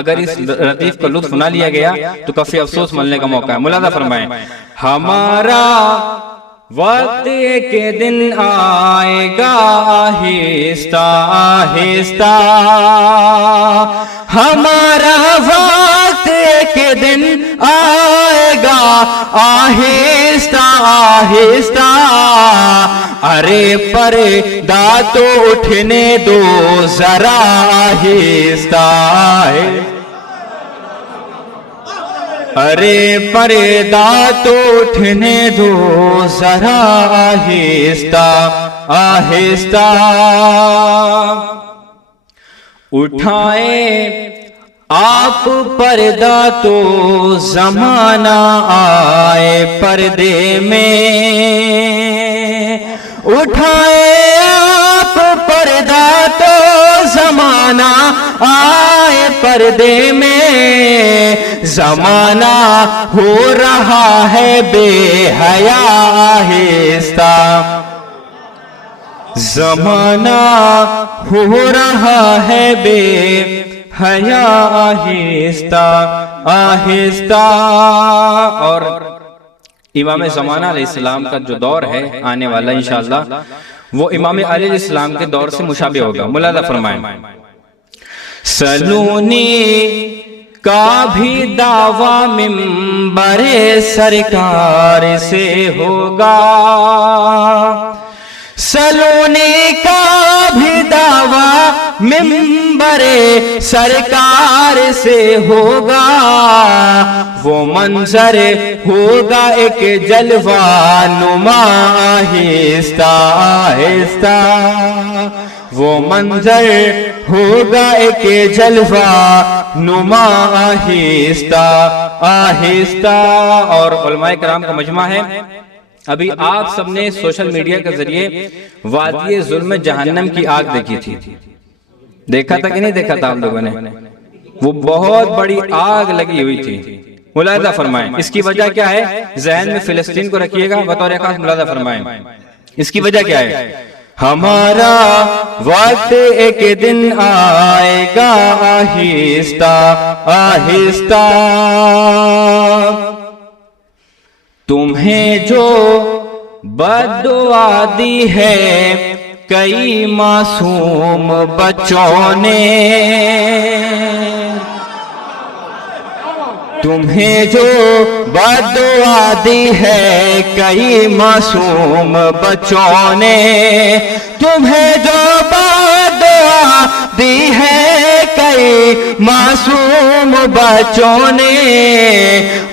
اگر اس لطیف کا لطف نہ لیا گیا تو کافی افسوس ملنے کا موقع ہے. ملاحظہ فرمائیں ہمارا وقت کے دن آئے گا آہستہ آہستہ, ہمارا وقت کے دن آئے گا آہستہ آہستہ, ارے پردہ تو اٹھنے دو ذرا آہستہ, ارے پردہ تو اٹھنے دو ذرا آہستہ آہستہ, اٹھائے آپ پردہ تو زمانہ آئے پردے میں, اٹھائے آپ پردہ تو زمانہ آئے پردے میں, زمانہ ہو رہا ہے بے حیا آہستہ, زمانہ ہو رہا ہے بے حیا آہستہ آہستہ. اور امام زمانہ علیہ السلام کا جو دور ہے آنے والا انشاءاللہ وہ امام علی علیہ السلام کے دور سے مشابہ ہوگا. ملاحظہ فرمائیں سلونی کا بھی دعویٰ منبر سرکار سے ہوگا, سلونی کا بھی دعویٰ منبر سرکار سے ہوگا, وہ منظر ہوگا ایک جلوہ نما آہستہ آہستہ, وہ منظر ہوگا ایک جلوہ نما آہستہ آہستہ. اور علماء کرام کا مجمع ہے, ابھی آپ سب نے سوشل میڈیا کے ذریعے وادی ظلم جہنم کی آگ دیکھی تھی, دیکھا تھا کہ نہیں دیکھا تھا آپ لوگوں نے؟ وہ بہت بڑی آگ لگی ہوئی تھی. ملاحظہ فرمائیں اس کی وجہ کیا ہے, ذہن میں فلسطین کو رکھیے گا بطور خاص. ملاحظہ فرمائیں اس کی وجہ کیا ہے, ہمارا وقت ایک دن آئے گا آہستہ آہستہ, تمہیں جو بددعا دی ہے کئی معصوم بچوں نے, تمہیں جو بددعا دی ہے کئی معصوم بچوں نے, تمہیں جو بددعا دی ہے کئی معصوم بچوں نے,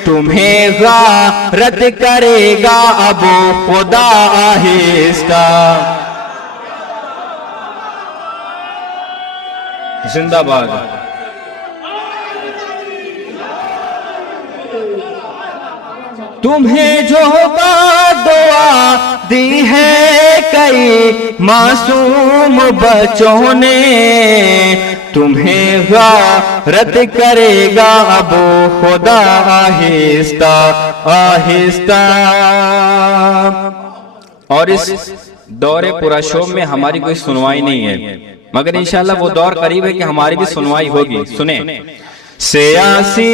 تمہیں غارت کرے گا اب خدا آہستہ. زندہ باد. تمہیں جو بددعا دی ہے کئی معصوم بچوں نے, تمہیں غارت کرے گا اب خدا آہستہ آہستہ. اور اس دور پورا شوم میں ہماری کوئی سنوائی نہیں ہے, مگر انشاءاللہ وہ دور قریب ہے کہ ہماری بھی سنوائی ہوگی. سنیں سیاسی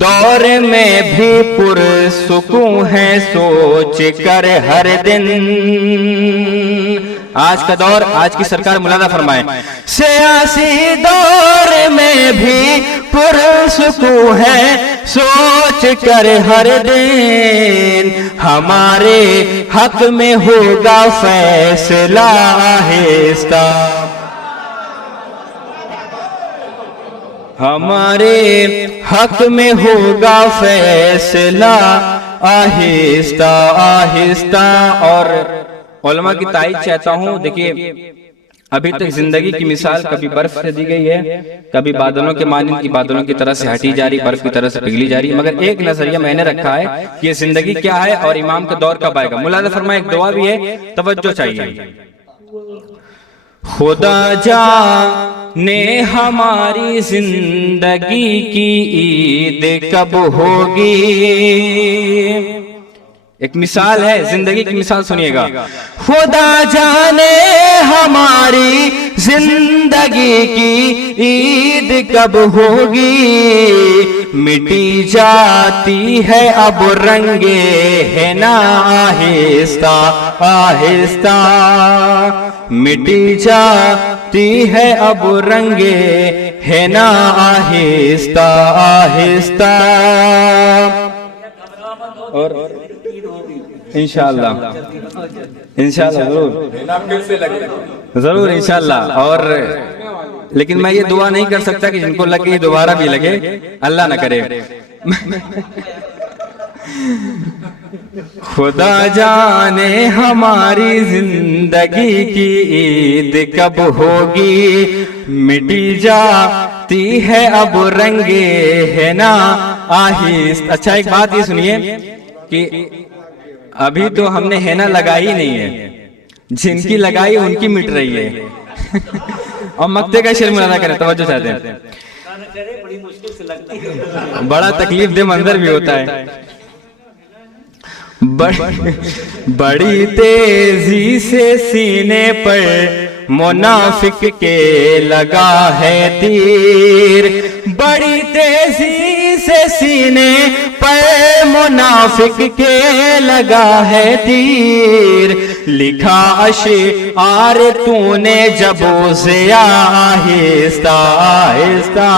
دور میں بھی پرسکون ہے سوچ کر ہر دن, آج کا دور آج کی سرکار ملاحظہ فرمائیں سیاسی دور میں بھی پرسکون ہے سوچ کر ہر دن, ہمارے حق میں ہوگا فیصلہ آہستہ, ہمارے حق میں ہوگا فیصلہ آہستہ آہستہ. اور علماء کی تائید چاہتا ہوں, دیکھیے ابھی تک زندگی کی مثال کبھی برف سے دی گئی ہے, کبھی بادلوں کے مانند کی بادلوں کی طرح سے ہٹی جا رہی, برف کی طرح سے پگھلی جا رہی, مگر ایک نظریہ میں نے رکھا ہے کہ یہ زندگی کیا ہے اور امام کا دور کب آئے گا. ملاحظہ فرمائیں ایک دعا بھی ہے, توجہ چاہیے. خدا جانے ہماری زندگی کی عید کب ہوگی, ایک مثال ہے زندگی کی مثال سنیے گا. خدا جانے ہماری زندگی کی عید کب ہوگی, مٹی جاتی ہے اب رنگے ہے نا آہستہ آہستہ, مٹی جاتی ہے اب رنگے ہے نا آہستہ آہستہ. اور انشاءاللہ ضرور انشاءاللہ. اور لیکن میں یہ دعا نہیں کر سکتا کہ جن کو لگے دوبارہ بھی لگے, اللہ نہ کرے. خدا جانے ہماری زندگی کی عید کب ہوگی, مٹی جاتی ہے اب رنگے ہے نا آہست. اچھا ایک بات یہ سنیے کہ ابھی تو ہم نے ہینا لگائی نہیں ہے, جن کی لگائی ان کی مٹ رہی ہے. اور مکتے کا شعر ملاحظہ کریں, توجہ چاہتے ہیں, بڑا تکلیف دہ منظر بھی ہوتا ہے. بڑی تیزی سے سینے پر منافق کے لگا ہے تیر, بڑی تیزی سے سینے پر منافق کے لگا ہے تیر, لکھا اشعار تو نے جب سے آہستہ آہستہ,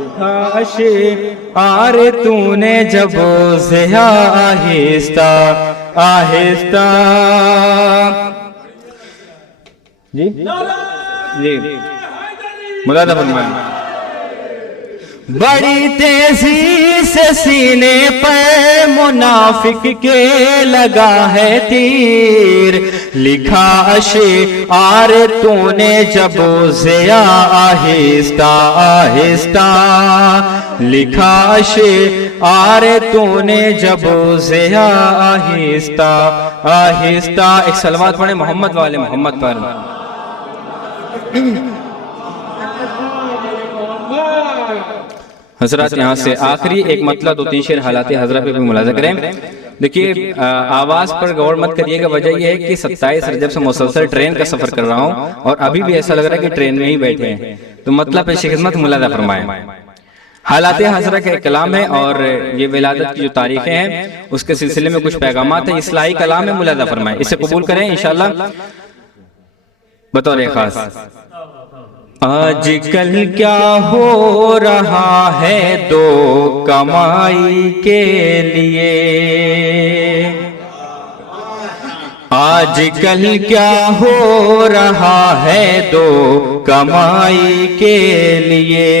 لکھا اشعار تو نے جب سے آہستہ آہستہ. جی جی ملاحظہ فرمائیں. بڑی تیزی سے سینے پر منافق کے لگا ہے تیر, لکھا اشعار تو نے جب سے آہستہ آہستہ, لکھا اشعار تو نے جب سے آہستہ آہستہ. ایک صلوات پڑھیں محمد والے محمد پر. حضرات یہاں سے آخری ایک مطلب دو تین شعر حالات حضرت پہ بھی ملاحظہ کریں. دیکھیے آواز پر غور مت کریے گا, وجہ یہ ہے کہ 27 رجب سے مسلسل ٹرین کا سفر کر رہا ہوں اور ابھی بھی ایسا لگ رہا ہے کہ ٹرین میں ہی بیٹھے ہیں, تو مطلب پیش خدمت ملاحظہ فرمائیں. حالات حضرت کا ایک کلام ہے اور یہ ولادت کی جو تاریخیں ہیں اس کے سلسلے میں کچھ پیغامات ہیں, اصلاحی کلام ہے, ملاحظہ فرمائیں, اسے قبول کریں انشاءاللہ بطور خاص. آج کل کیا ہو رہا ہے دو کمائی کے لیے, آج کل کیا ہو رہا ہے دو کمائی کے لیے,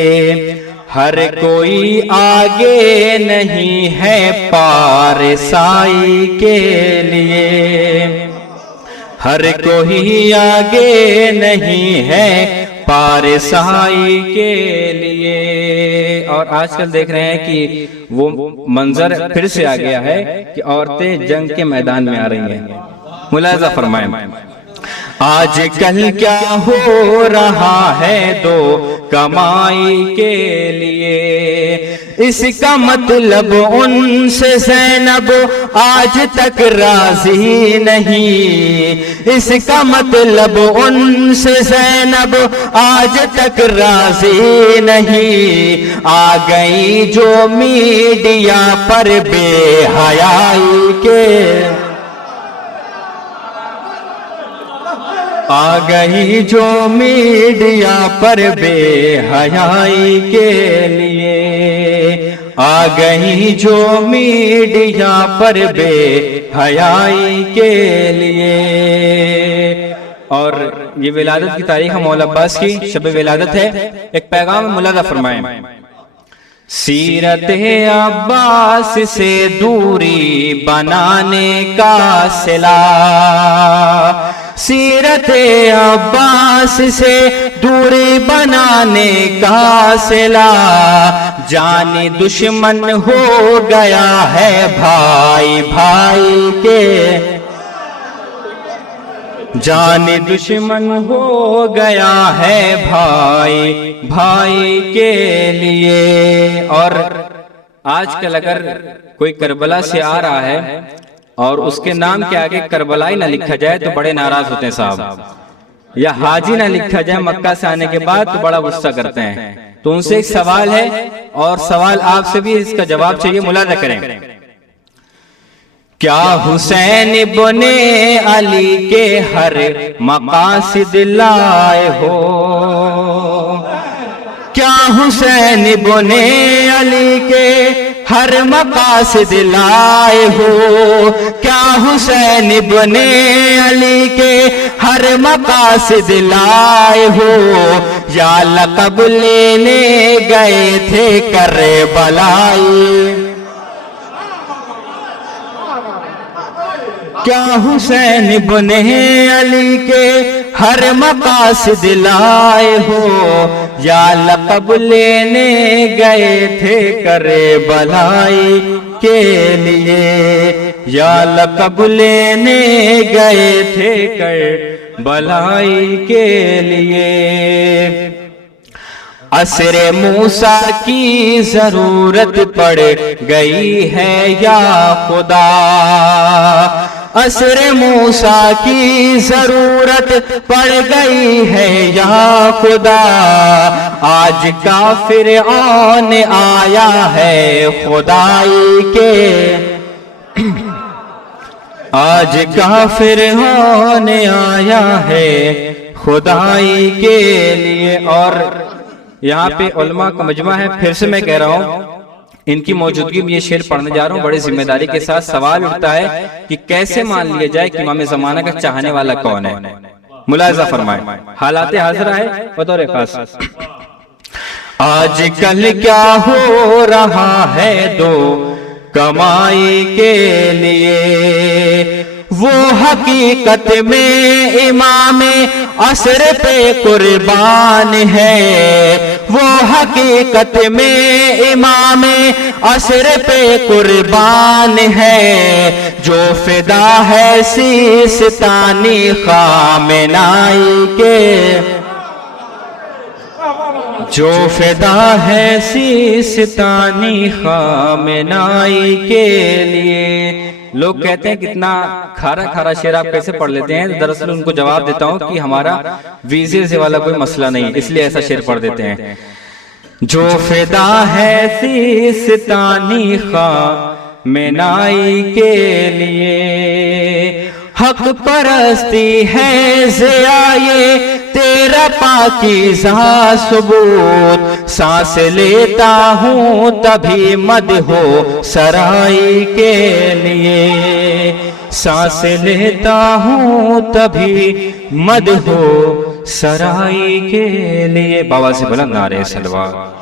ہر کوئی آگے نہیں ہے پارسائی کے لیے, ہر کوئی آگے نہیں ہے پارسائی کے لیے. اور آج کل دیکھ رہے ہیں کہ وہ منظر پھر سے آ گیا ہے کہ عورتیں جنگ کے میدان میں آ رہی ہیں, ملاحظہ فرمائیں. آج کل کیا ہو رہا ہے دو کمائی کے لیے, اس کا مطلب ان سے زینب آج تک راضی نہیں, اس کا مطلب ان سے زینب آج تک راضی نہیں, آ گئی جو میڈیا پر بے حیائی کے, آ گئی جو میڈیا پر بے حیائی کے لیے, آ گئی جو میڈیا پر بے حیائی کے لیے. اور یہ ولادت کی تاریخ مولا عباس کی شب ولادت ہے, ایک پیغام ملاحظہ فرمائیں. سیرت عباس سے دوری بنانے کا صلہ, سیرت عباس سے دوری بنانے کا صلہ, جان دشمن ہو گیا ہے بھائی بھائی کے, جان دشمن ہو گیا ہے بھائی بھائی کے لیے. اور آج کل اگر کوئی کربلا سے آ رہا ہے اور اس کے نام کے آگے کربلائی نہ لکھا جائے تو بڑے ناراض ہوتے ہیں صاحب، یا حاجی نہ لکھا جائے مکہ سے آنے کے بعد تو بڑا غصہ کرتے ہیں۔ تو ان سے ایک سوال ہے اور سوال آپ سے بھی اس کا جواب چاہیے، ملاحظہ کریں۔ کیا حسین ابن علی کے ہر مقاصد لائے ہو؟ کیا حسین ابن علی کے ہر مقاصد لائے ہو؟ کیا حسین ابن علی کے ہر مقاصد لائے ہو؟ یا لقب لینے گئے تھے کربلائی؟ کیا حسین ابن علی کے ہر مقاصد لائے ہو؟ یا لقب لینے گئے تھے کربلائی کے لیے؟ یا لقب لینے گئے تھے کربلائی کے لیے؟ عصر موسیٰ کی ضرورت پڑ گئی ہے یا خدا؟ عصر موسیٰ کی ضرورت پڑ گئی ہے یا خدا؟ آج کا فرعون آیا ہے خدائی کے، آج کا فرعون آیا ہے خدائی کے لیے۔ اور یہاں پہ علماء کا مجمع ہے، پھر سے میں کہہ رہا ہوں ان کی موجودگی میں یہ شعر پڑھنے جا رہا ہوں۔ بڑی ذمہ داری کے ساتھ سوال اٹھتا ہے کہ کیسے مان لیا جائے کہ امام زمانہ کا چاہنے والا کون ہے؟ ملاحظہ فرمائیں، حالات حاضرہ ہے بطور خاص۔ آج کل کیا ہو رہا ہے دو کمائی کے لیے؟ وہ حقیقت میں امام عصر پہ قربان ہے، وہ حقیقت میں امام عصر پہ قربان ہے، جو فدا ہے سیستانی خامنائی کے، جو فدا ہے سیستانی خامنائی کے لیے۔ لوگ کہتے ہیں کتنا کھارا کھارا شعر آپ کیسے پڑھ لیتے ہیں؟ دراصل ان کو جواب دیتا ہوں کہ ہمارا ویزے سے والا کوئی مسئلہ نہیں، اس لیے ایسا شعر پڑھ دیتے ہیں۔ جو فدا ہے سیستانی خامنائی کے لیے، حق پرستی ہے ضیائے تیرا پاکیزہ ثبوت، سانس لیتا ہوں تبھی مدح سرائی کے لیے، سانس لیتا ہوں تبھی مدح سرائی کے لیے۔ بابا سے بلند نعرہ صلوات۔